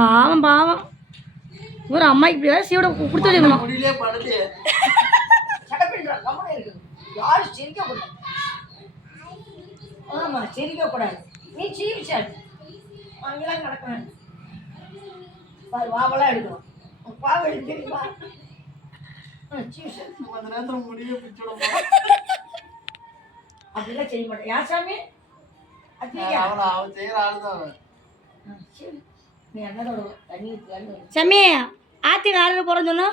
பாவம் பாவம் ஒரு அம்மாக்கு இப்படி வேறு சீவோட கொடுத்து வச்சுக்கணும். முடியலே படுது யாரும் சிரிக்கக்கூடாது. ஆமாம், சிரிக்கக்கூடாது. நீ சீவிச்சாடு அங்கெல்லாம் கிடக்கணும். வாவெல்லாம் எடுக்கணும். பாவ எடுத்து தெரியுமா? சீவிச்சாடு அந்த நேரத்தில் முடியலே பிடிச்சிடும். அப்படிலாம் செய்ய மாட்டேன். யார் சாமி? அவன் செய்கிற ஆள் தான் அவன். நீ அண்ணனோட தண்ணி ஊற்றுலான்னு சாமி ஆற்றுக்கு ஆறு போகிறோன்னு சொன்னா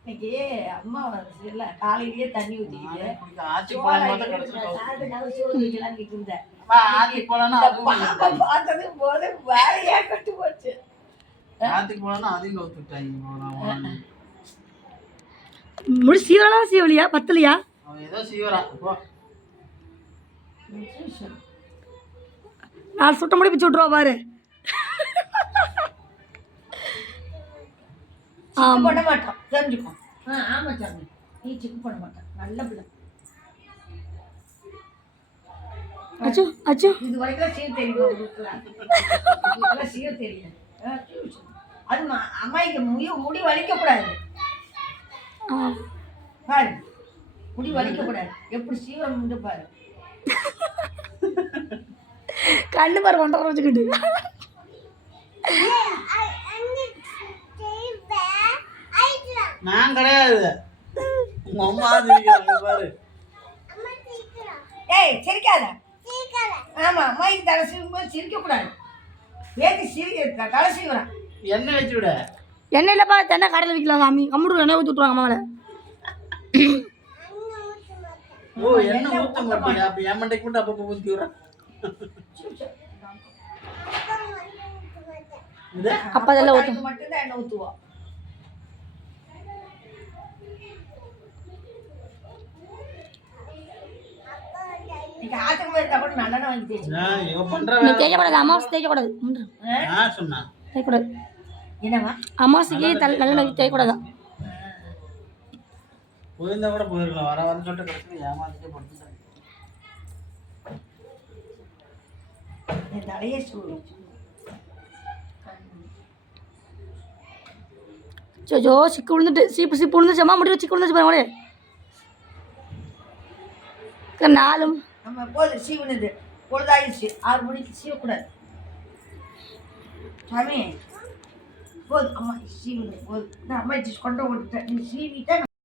இன்னைக்கு அம்மா இல்லை காலையிலேயே தண்ணி ஊற்றிக்கிட்டு ஆட்சி போலான்னு இருந்தேன். ஆட்சி போலான்னா பார்த்தது போது வேலையா கட்டு போச்சு. ஆத்துக்கு போலான்னா அதையும் கவுத்துட்டாங்க. முடி சீவலாம் சீவலியா பத்தலையா? அவன் ஏதோ சீவரான். நான் சுட்ட முடி பிச்சு விட்ருவா பாரு. பண்ண மாட்டான் தெரிஞ்சுக்கோ. ஆமா சாமி, நீ சிக்கு பண்ண மாட்டான். நல்ல பிள்ளை. அச்சோ அச்சோ இது வரைக்கும் சீர் தெரியும். சீர் தெரியல. அது அம்மாய்க்கு முடி வலிக்கக்கூடாது பாரு. முடி வலிக்கக்கூடாது. எப்படி சீவரம் பாரு. கண்ணு பாரு ஒன்றரை வச்சுக்கிட்டு. நான் கிடையாது, உங்க அம்மா இருக்கிறாங்க பாரு. ஏய் சிரிக்காத. ஆமா, அம்மாய்க்கு தலை சீவும்போது சிரிக்கக்கூடாது. ஏற்றி சிரிக்க தலை சீவுறான். எண்ணெய் வச்சு விட. எண்ணெய் இல்லைப்பா, தென்னை கடையில் விற்கலாம் சாமி. கம்முடு எண்ணெய் ஊற்றி விட்ருவாங்க அம்மாவில். ஓ, எண்ணெய் ஊற்ற மாட்டீங்க? அப்போ என் மண்டைக்கு மட்டும் அப்பப்போ ஊற்றி விட்றேன். அப்பா அதெல்லாம் ஊற்றும். மட்டும்தான் எண்ணெய் ஊற்றுவோம். தேய்க்கக்கூடாது, அமாவாசை தேய்க்கக்கூடாது. தேய்க்கக்கூடாது என்னவா அமாவாசைக்கு நல்ல தேய்க்கக்கூடாதான். போயிருந்தா கூட போயிருக்கலாம். வர வர சொல்லிட்டு கடைசியில் ஏமாத்திட்டே படுத்துட்டாங்க. தலையே சூடு. சோ சிக்கு விழுந்துட்டு சீப்பு சீப்பு விழுந்துச்சம்மா. முடிவு சிக்கு விழுந்துச்சு பாருங்களே. நாலும் நம்ம போது சீவுனது பொழுதாயிடுச்சு. 6 மணிக்கு சீவக்கூடாது சாமி. போது அம்மா சீவுனது போது. நான் அம்மா கொண்டு விட்டுட்டேன். நீ சீவிட்டா